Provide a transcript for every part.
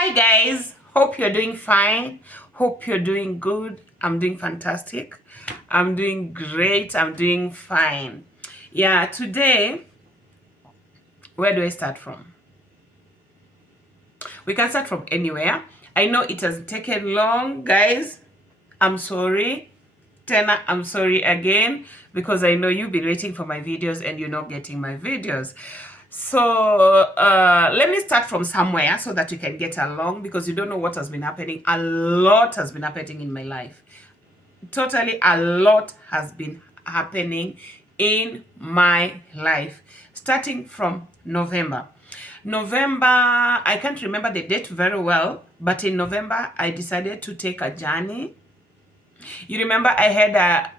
Hi guys, hope you're doing fine. Hope you're doing good. I'm doing fantastic. I'm doing great. I'm doing fine. Yeah, today, where do I start from? We can start from anywhere. I know it has taken long, guys. I'm sorry. Tena, I'm sorry again because I know you've been waiting for my videos and you're not getting my videos. So let me start from somewhere so that you can get along, because you don't know what has been happening. A lot has been happening in my life. Totally a lot has been happening in my life, starting from November. I can't remember the date very well, but in November, I decided to take a journey. You remember I had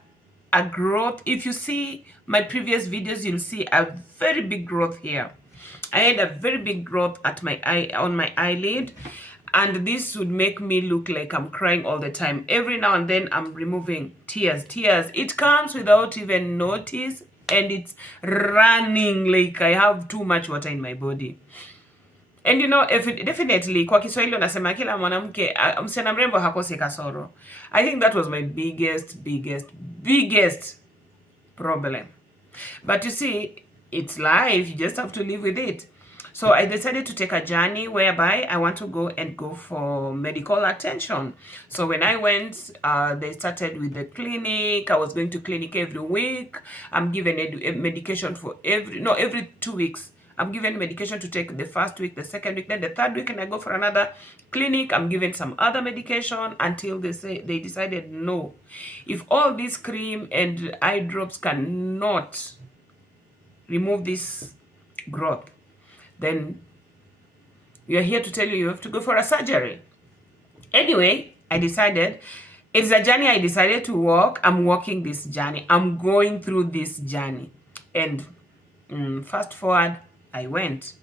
a growth. If you see my previous videos, you'll see a very big growth here. I had a very big growth at my eye, on my eyelid, and this would make me look like I'm crying all the time. Every now and then I'm removing tears. It comes without even notice, and it's running like I have too much water in my body. And you know, definitely kwa Kiswahili unasema kila mwanamke msichana mrembo hakosi kasoro. I think that was my biggest problem. But you see, it's life. You just have to live with it. So I decided to take a journey whereby I want to go for medical attention. So when I went, they started with the clinic. I was going to clinic every week. I'm given a medication for every 2 weeks. I'm given medication to take the first week, the second week, then the third week, and I go for another clinic. I'm given some other medication until they decided no. If all this cream and eye drops cannot remove this growth, then we are here to tell you have to go for a surgery. Anyway, I decided, it's a journey I decided to walk. I'm walking this journey. I'm going through this journey. And fast forward, I went.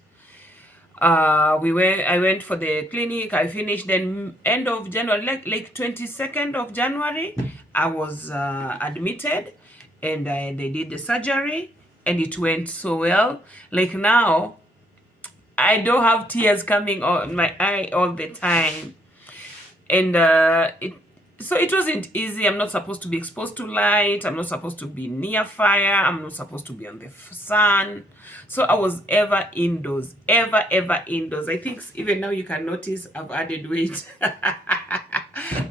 I went for the clinic. I finished. Then end of January, like 22nd of January, I was admitted, and they did the surgery, and it went so well. Like now, I don't have tears coming on my eye all the time, and it wasn't easy. I'm not supposed to be exposed to light. I'm not supposed to be near fire. I'm not supposed to be on the sun. So I was ever indoors. Ever indoors. I think even now you can notice I've added weight.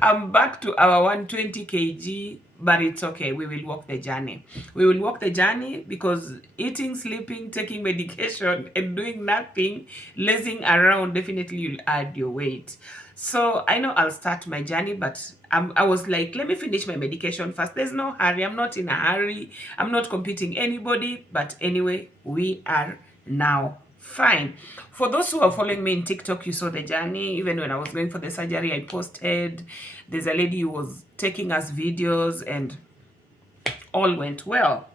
I'm back to our 120 kg, but it's okay. We will walk the journey. We will walk the journey because eating, sleeping, taking medication, and doing nothing, lazing around, definitely you'll add your weight. So I know I'll start my journey, but I was like, let me finish my medication first. There's no hurry. I'm not in a hurry. I'm not competing anybody. But anyway, we are now fine. For those who are following me in TikTok, you saw the journey. Even when I was going for the surgery, I posted. There's a lady who was taking us videos, and all went well.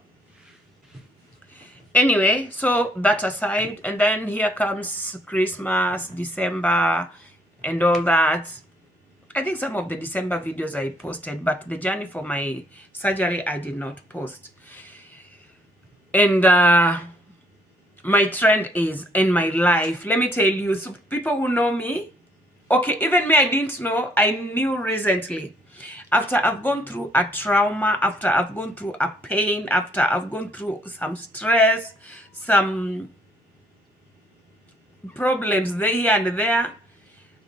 Anyway, so that aside, and then here comes Christmas, December, and all that. I think some of the December videos I posted, but the journey for my surgery I did not post. And my trend is in my life, let me tell you, so people who know me, okay, even me, I didn't know, I knew recently. After I've gone through a trauma, after I've gone through a pain, after I've gone through some stress, some problems there, here and there,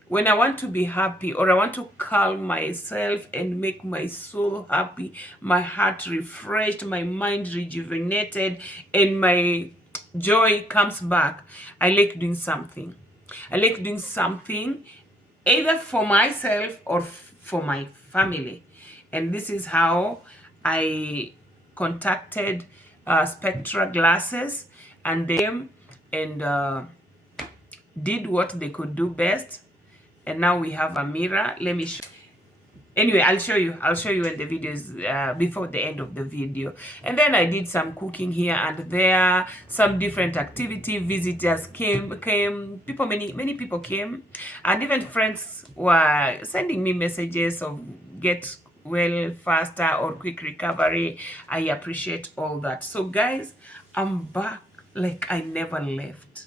when I want to be happy, or I want to calm myself and make my soul happy, my heart refreshed, my mind rejuvenated, and my joy comes back, I like doing something. I like doing something either for myself or for my family. And this is how I contacted Spectra Glasses, and they came and did what they could do best. And now we have a mirror. Let me show. Anyway, I'll show you when the video is before the end of the video. And then I did some cooking here and there, some different activity. Visitors came. People, many people came, and even friends were sending me messages of get well faster or quick recovery. I appreciate all that. So guys, I'm back like I never left.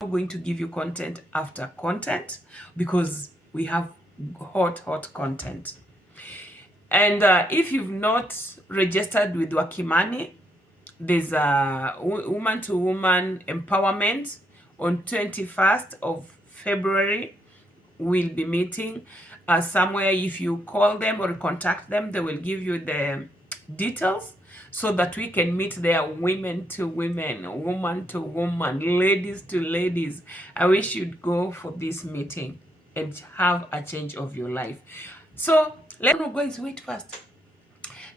I'm going to give you content after content because we have hot content. And if you've not registered with Wakimani, there's a woman to woman empowerment on 21st of February. We'll be meeting somewhere. If you call them or contact them, they will give you the details so that we can meet there, women to women, woman to woman, ladies to ladies. I wish you'd go for this meeting and have a change of your life. So let's go, guys, wait first.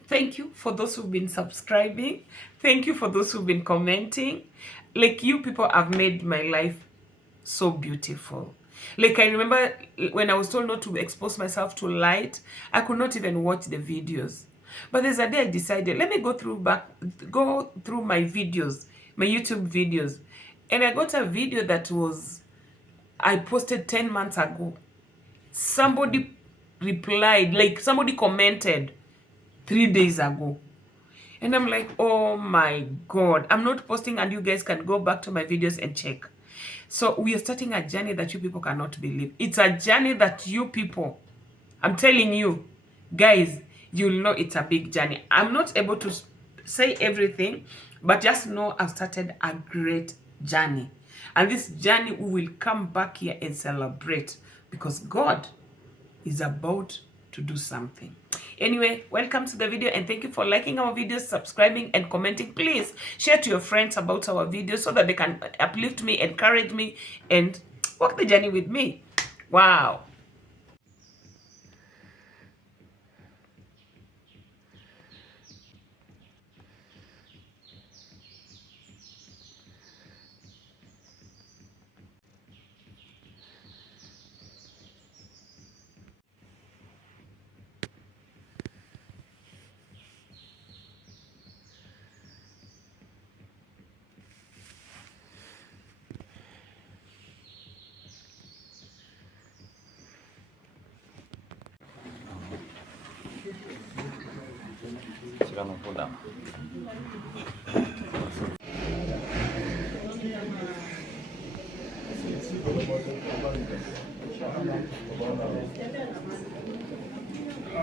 Thank you for those who've been subscribing. Thank you for those who've been commenting. Like, you people have made my life so beautiful. Like, I remember when I was told not to expose myself to light, I could not even watch the videos. But there's a day I decided, let me go through my videos, my YouTube videos. And I got a video that I posted 10 months ago. Somebody replied, like somebody commented 3 days ago. And I'm like, oh my God, I'm not posting, and you guys can go back to my videos and check. So we are starting a journey that you people cannot believe. It's a journey that you people, I'm telling you, guys, you'll know it's a big journey. I'm not able to say everything, but just know I've started a great journey. And this journey, we will come back here and celebrate because God is about to do something. Anyway, welcome to the video, and thank you for liking our videos, subscribing, and commenting. Please share to your friends about our videos so that they can uplift me, encourage me, and walk the journey with me. Wow.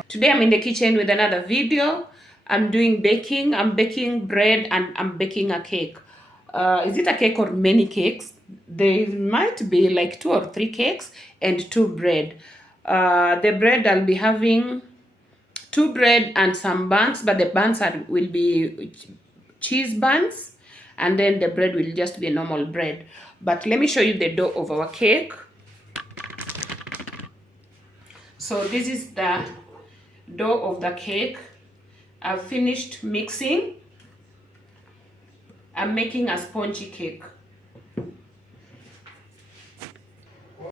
Today I'm in the kitchen with another video. I'm doing baking. I'm baking bread and I'm baking a cake. Is it a cake or many cakes? There might be like 2 or 3 cakes and 2 bread. The bread, I'll be having 2 bread and some buns, but the buns will be cheese buns, and then the bread will just be a normal bread. But let me show you the dough of our cake. So this is the dough of the cake. I've finished mixing. I'm making a spongy cake.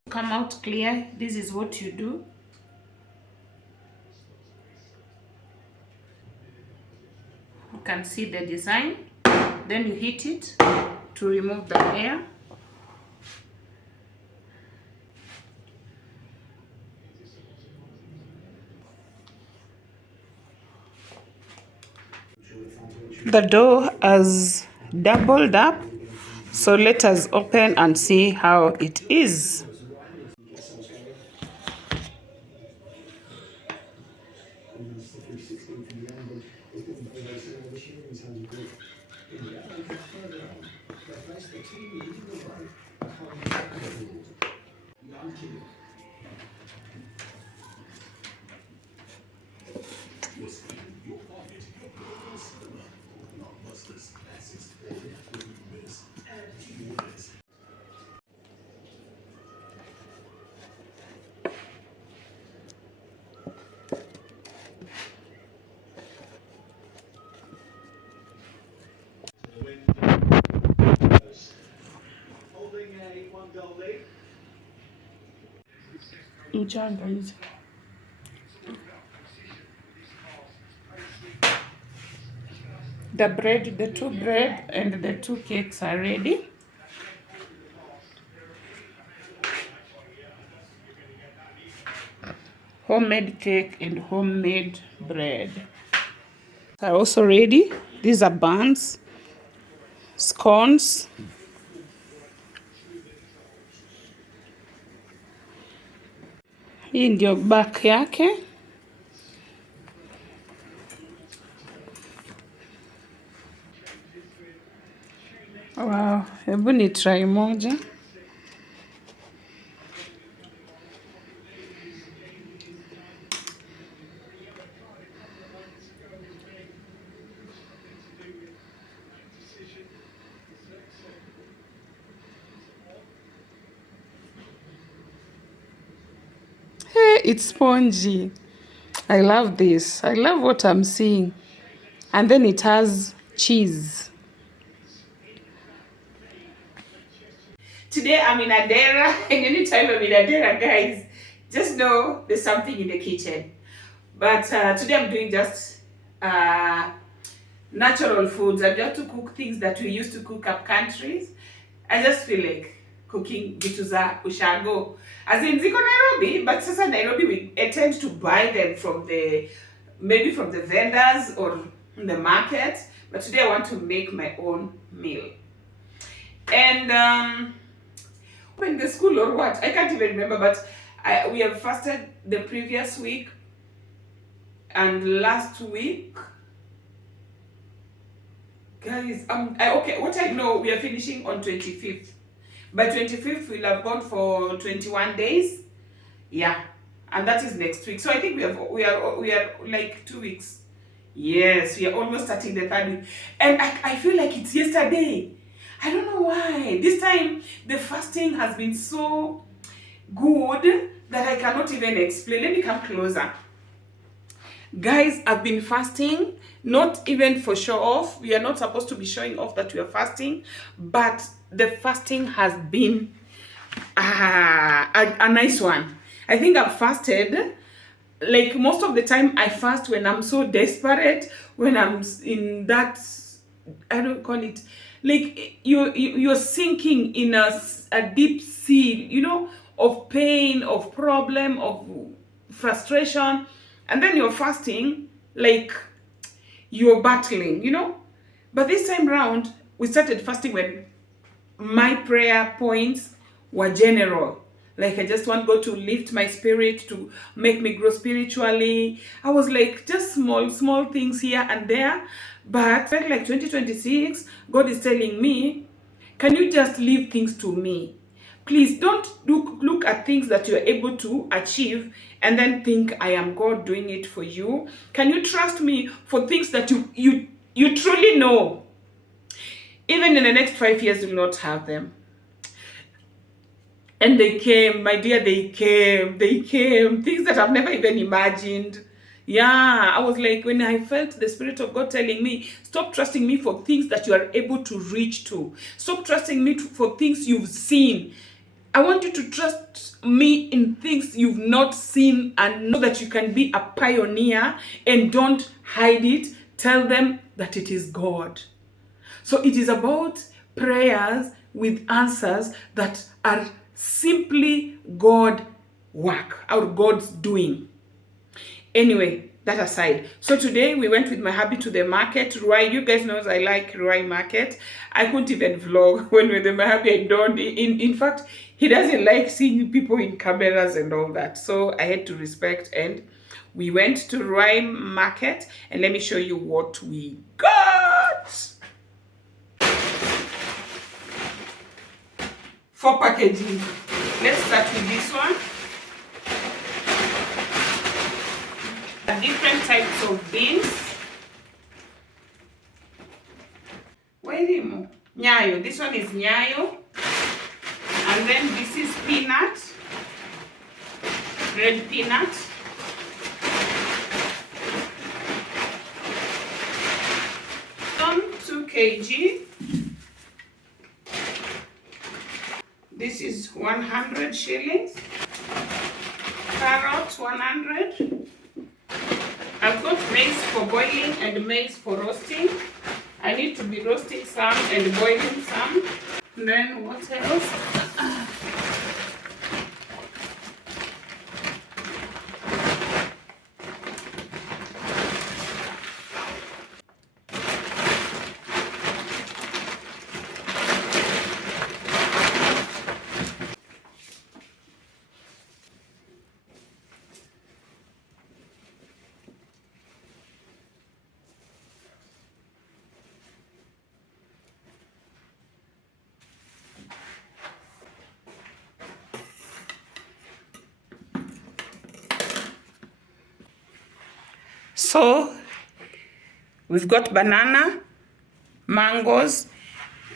Come out clear. This is what you do. You can see the design. Then you heat it to remove the air. The dough has doubled up, so let us open and see how it is. Guys. The bread, the 2 bread and the 2 cakes are ready. Homemade cake and homemade bread are also ready. These are buns, scones, Hii ndio back yake. Wow, hebu ni try moja. Hey, it's spongy. I love this. I love what I'm seeing. And then it has cheese. Today I'm in Adera, and anytime I'm in Adera, guys, just know there's something in the kitchen. But today I'm doing just natural foods. I just to cook things that we used to cook up countries. I just feel like cooking vitu za ushago. As in ziko Nairobi, but sasa Nairobi I tend to buy them from maybe from the vendors or the market. But today I want to make my own meal. And in the school or what, I can't even remember, but we have fasted the previous week and last week. Guys, okay, what I know, we are finishing on 25th. By 25th, we'll have gone for 21 days. Yeah, and that is next week. So I think we are like 2 weeks. Yes, we are almost starting the 3rd week. And I feel like it's yesterday. I don't know why. This time, the fasting has been so good that I cannot even explain. Let me come closer. Guys, I've been fasting, not even for show off. We are not supposed to be showing off that we are fasting, but the fasting has been a nice one. I think I've fasted, like most of the time I fast when I'm so desperate, when I'm in that, I don't call it, like you're sinking in a deep sea, you know, of pain, of problem, of frustration, and then you're fasting, like you're battling, you know. But this time round, we started fasting when my prayer points were general. Like I just want God to lift my spirit, to make me grow spiritually. I was like just small things here and there. But like 2026, God is telling me, can you just leave things to me? Please don't look at things that you're able to achieve and then think I am God doing it for you. Can you trust me for things that you truly know? Even in the next 5 years, you will not have them. And they came, my dear, they came, things that I've never even imagined. Yeah, I was like, when I felt the Spirit of God telling me, stop trusting me for things that you are able to reach to. Stop trusting me for things you've seen. I want you to trust me in things you've not seen and know that you can be a pioneer, and don't hide it. Tell them that it is God. So it is about prayers with answers that are simply God work, or God's doing. Anyway, that aside. So today we went with my hubby to the market, Ruai. You guys know I like Ruai market. I couldn't even vlog when with my hubby. I don't. In fact, he doesn't like seeing people in cameras and all that. So I had to respect, and we went to Ruai market, and let me show you what we got. 4 packaging. Let's start with this one. Different types of beans. Nyayo. This one is nyayo. And then this is peanut. Red peanut. 2 kg. This is 100 shillings. Carrots 100. I've got maize for boiling and maize for roasting. I need to be roasting some and boiling some. And then what else? So we've got banana, mangoes,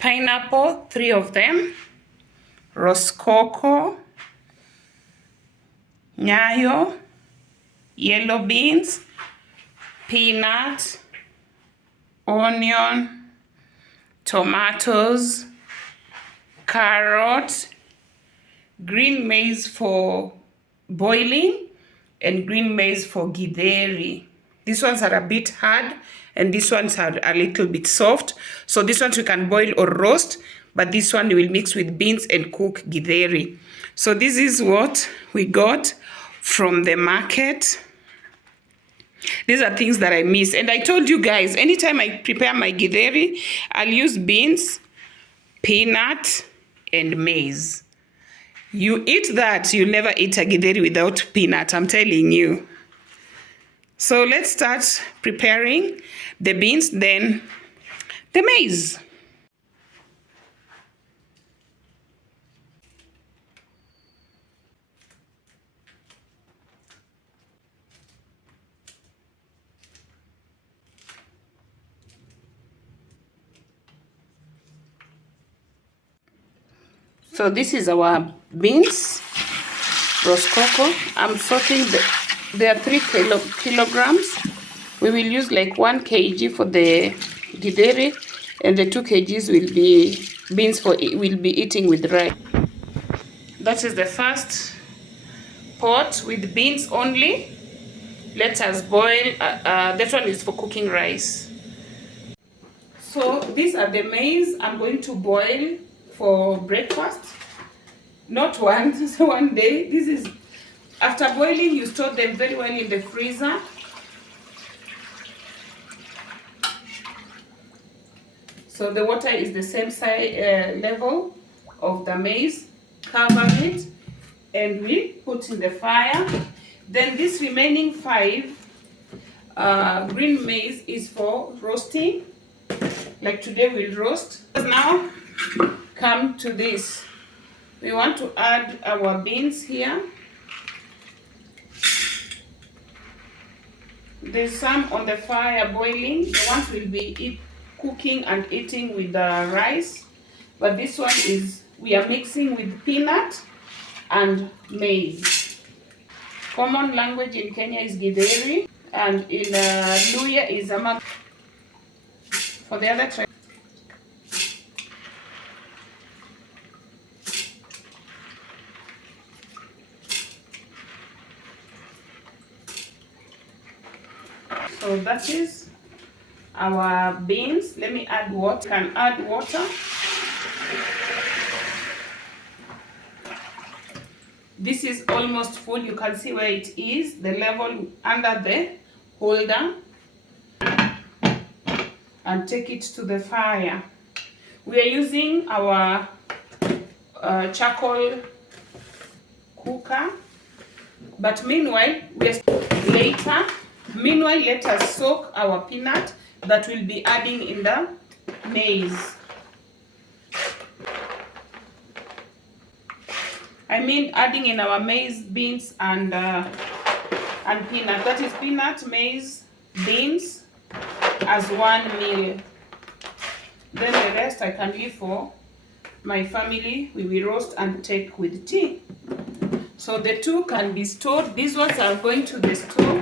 pineapple, 3 of them, rosecoco, nyayo, yellow beans, peanut, onion, tomatoes, carrot, green maize for boiling, and green maize for githeri. These ones are a bit hard and these ones are a little bit soft. So these ones we can boil or roast, but this one we will mix with beans and cook githeri. So this is what we got from the market. These are things that I miss. And I told you guys, anytime I prepare my githeri, I'll use beans, peanut, and maize. You eat that, you'll never eat a githeri without peanut, I'm telling you. So let's start preparing the beans, then the maize. So this is our beans, rosecoco. I'm sorting there are 3 kilograms. We will use like 1 kg for the githeri, and the 2 kgs will be beans will be eating with rice. That is the first pot with beans only. Let us boil. That one is for cooking rice. So these are the maize I'm going to boil for breakfast. Not one day. This is after boiling, you store them very well in the freezer. So the water is the same size level of the maize. Cover it and we put in the fire. Then this remaining 5 green maize is for roasting. Like today we'll roast. Now come to this. We want to add our beans here. There's some on the fire boiling. The ones will be cooking and eating with the rice. But this one is, we are mixing with peanut and maize. Common language in Kenya is githeri, and in Luya is ama. For the other tribe. So that is our beans. Let me add water. Can add water. This is almost full. You can see where it is, the level under the holder. And take it to the fire. We are using our charcoal cooker. But meanwhile, let us soak our peanut that we'll be adding in the maize. I mean adding in our maize, beans, and peanut. That is peanut, maize, beans as one meal. Then the rest I can leave for my family. We will roast and take with tea. So the 2 can be stored. These ones are going to the stove.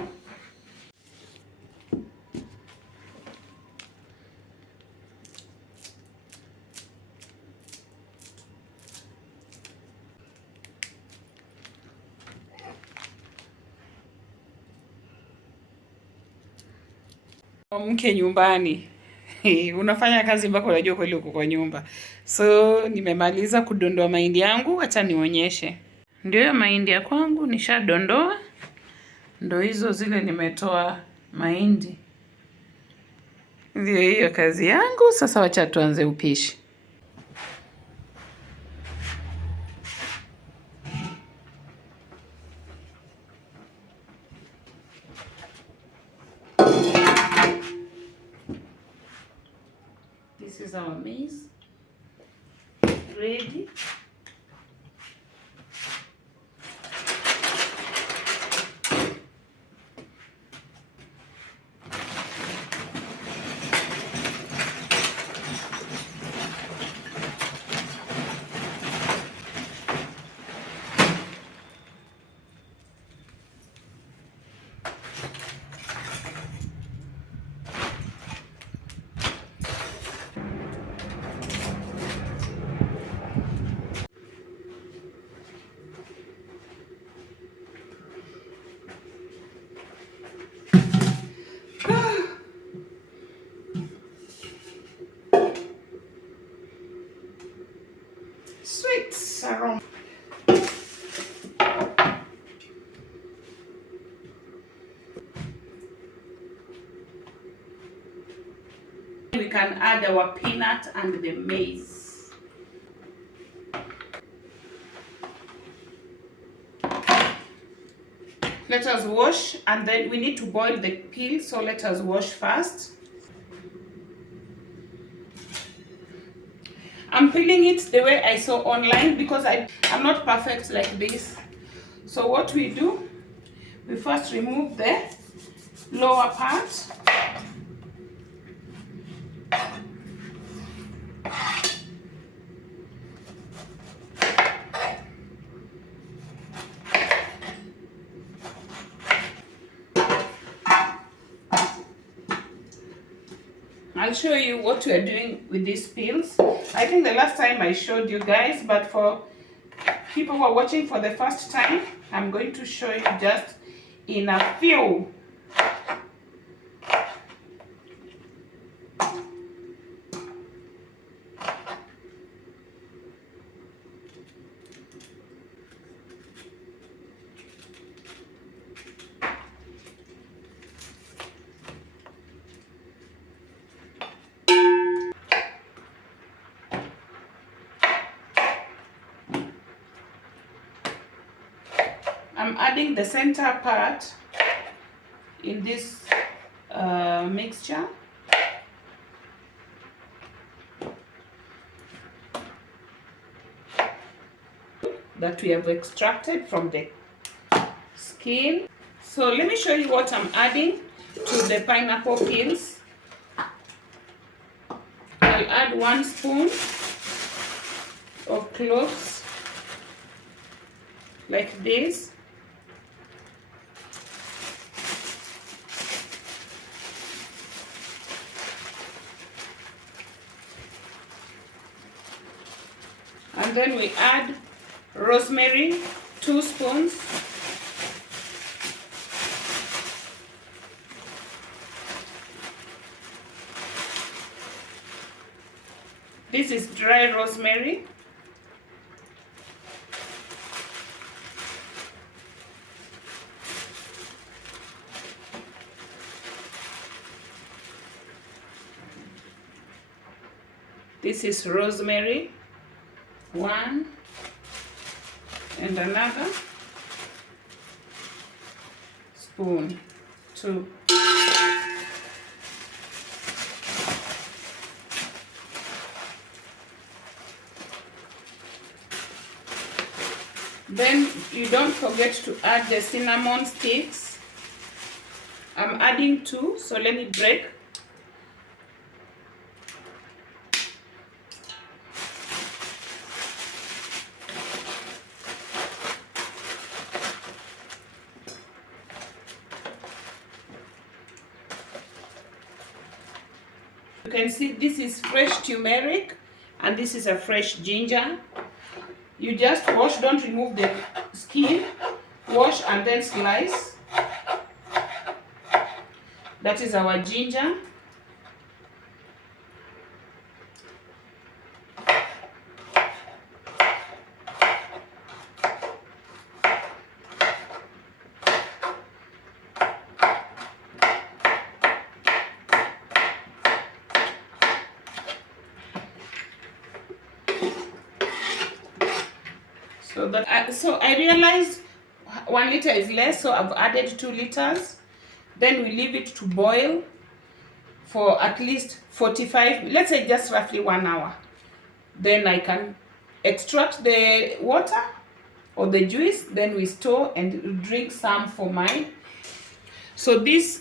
Mke nyumbani. Unafanya kazi mpaka unajua kweli uko kwa nyumba. So nimemaliza kudondoa mahindi yangu, acha nionyeshe. Ndio hiyo mahindi ya kwangu nishadondoa. Ndio hizo zile nimetoa mahindi. Ndio hiyo kazi yangu. Sasa wacha tuanze upishi. This is our maize ready. we can add our peanut and the maize. Let us wash, and then we need to boil the peel, so let us wash first. I'm peeling it the way I saw online because I'm not perfect like this. So what we do, we first remove the lower part. I'll show you what we are doing with these peels. I think the last time I showed you guys, but for people who are watching for the first time, I'm going to show you just in a few. I'm adding the center part in this mixture. That we have extracted from the skin. So let me show you what I'm adding to the pineapple peels. I'll add 1 spoon of cloves like this. And then we add rosemary, 2 spoons. This is dry rosemary. This is rosemary. 1 and another spoon, 2. Then you don't forget to add the cinnamon sticks. I'm adding 2, so let me break. You can see this is fresh turmeric and this is a fresh ginger. You just wash, don't remove the skin. Wash and then slice. That is our ginger. So I realized 1 liter is less, so I've added 2 liters. Then we leave it to boil for at least 45, let's say just roughly 1 hour. Then I can extract the water or the juice, then we store and drink some for mine. So this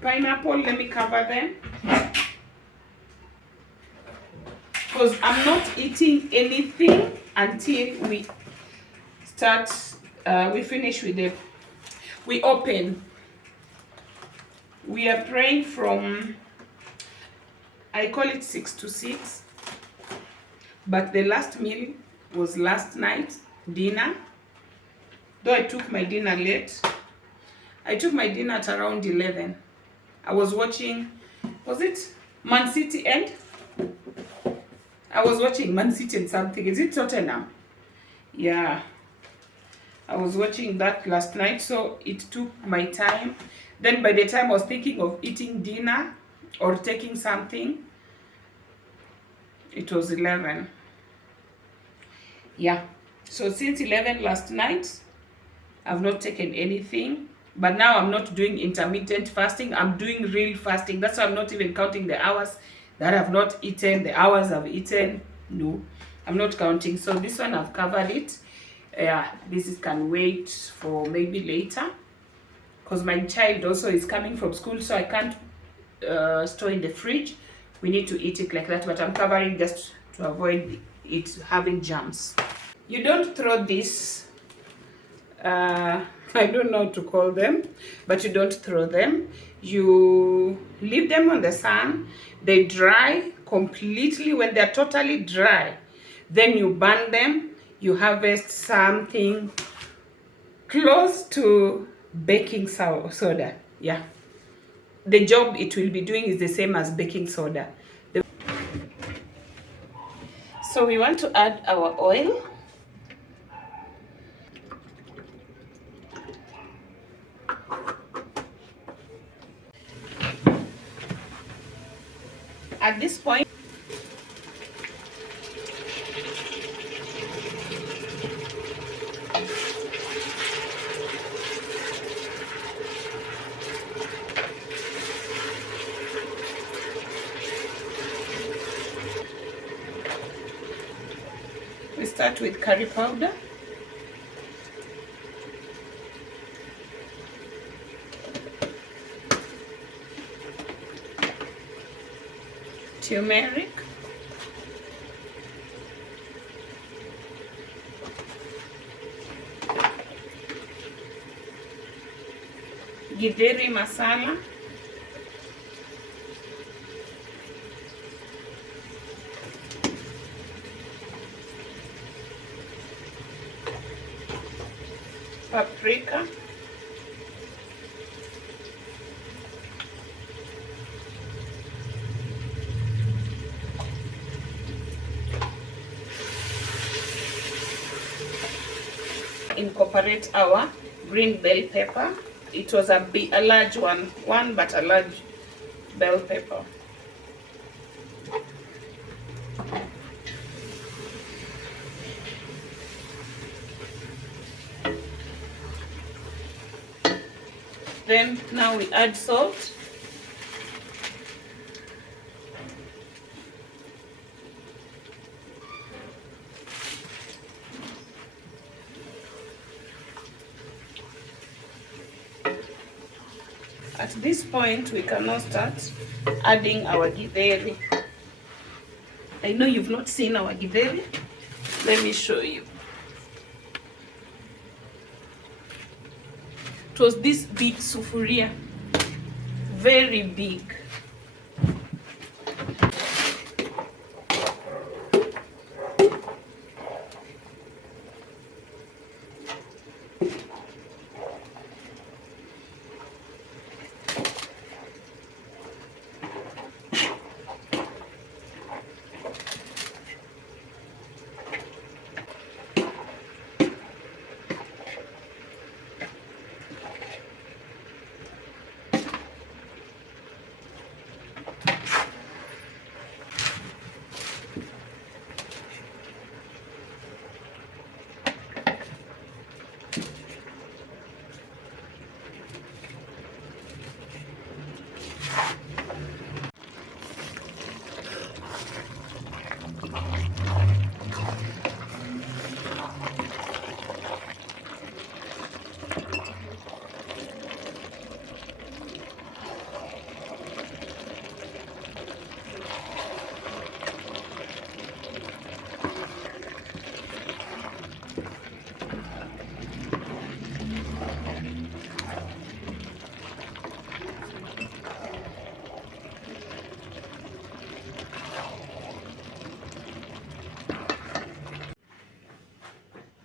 pineapple, let me cover them, because I'm not eating anything until we start, we finish with the, we open. We are praying from, I call it 6 to 6, but the last meal was last night, dinner. Though I took my dinner late, I took my dinner at around 11. I was watching, was it Man City and? I was watching Man City and something. Is it Tottenham? Yeah. I was watching that last night, so it took my time. Then by the time I was thinking of eating dinner, or taking something, it was 11. Yeah. So since 11 last night, I've not taken anything. But now I'm not doing intermittent fasting. I'm doing real fasting. That's why I'm not even counting the hours that I've not eaten, the hours I've eaten. No, I'm not counting. So this one I've covered it. Yeah, can wait for maybe later, because my child also is coming from school, so I can't store in the fridge. We need to eat it like that, but I'm covering just to avoid it having germs. You don't throw this, I don't know how to call them, but you don't throw them. You leave them on the sun. They dry completely. When they're totally dry, then you burn them. You harvest something close to baking soda. Yeah, the job it will be doing is the same as baking soda. So we want to add our oil. At this point, we start with curry powder. Turmeric. Githeri masala. Paprika. Incorporate our green bell pepper. It was a large one, but a large bell pepper. Then now we add salt. At this point, we can now start adding our githeri. I know you've not seen our githeri. Let me show you. It was this big sufuria, very big.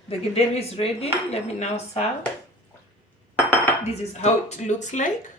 The githeri is ready. Let me now serve. This is how it looks like.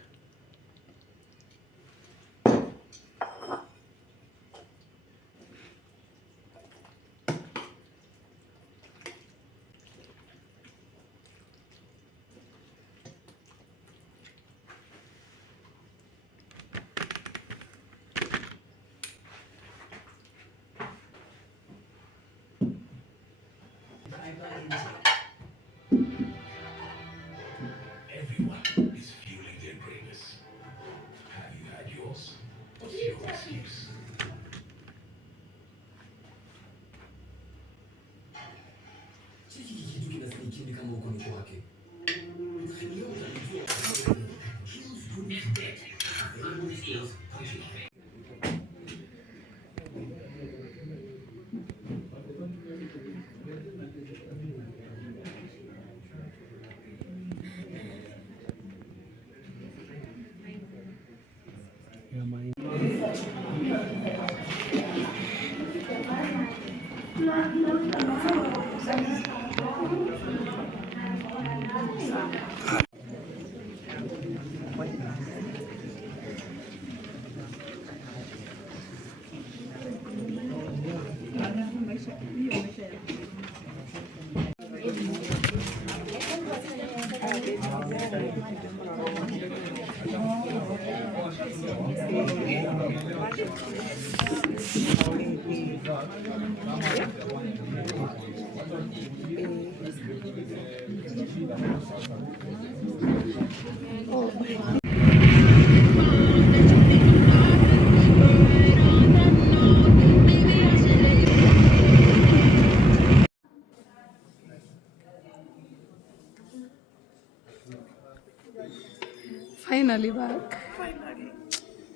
Finally back. Finally,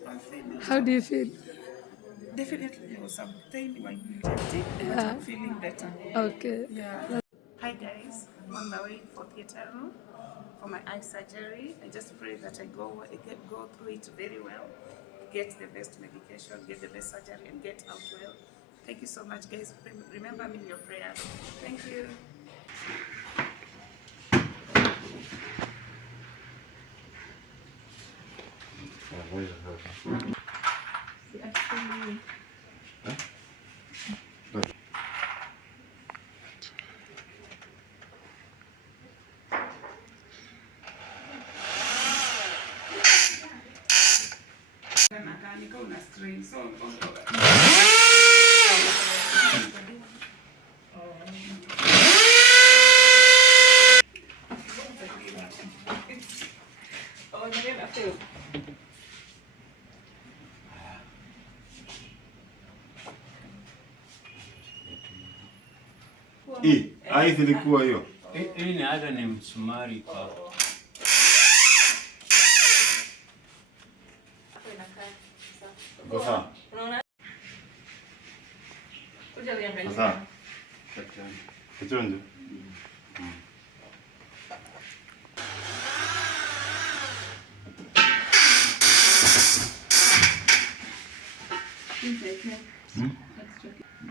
I'm finished. How do you feel? Definitely there was some pain in my injecting, but I'm feeling better. Okay. Yeah. Hi guys, I'm on my way for theatre room for my eye surgery. I just pray that I go through it very well, get the best medication, get the best surgery, and get out well. Thank you so much, guys. Remember me in your prayers. Thank you. Ai zilikuwa hiyo. Hii ni hata ni msumari kwa. Sasa. Sasa. Kichonjo.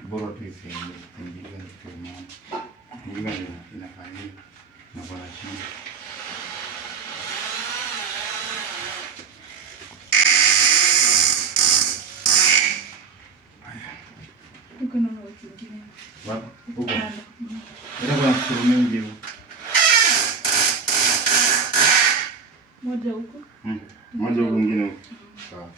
Bora tu isiingie kama ingine inafanyia na bora chini. Uko na watu wengine. Wapi? Huko. Ndio kuna kitu mingi huko. Moja huko. Moja huko mwingine huko. Sawa.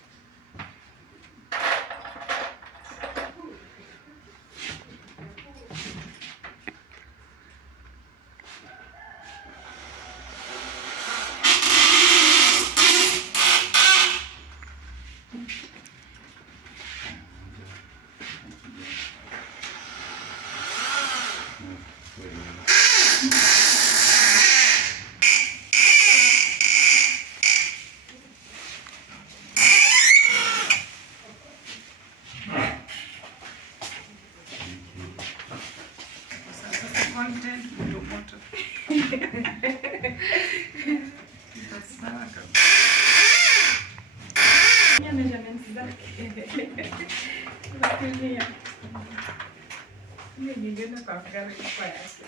Content ndio moto. Measurements zake. Nakulia. Mimi ningine kwa gari kwa yake.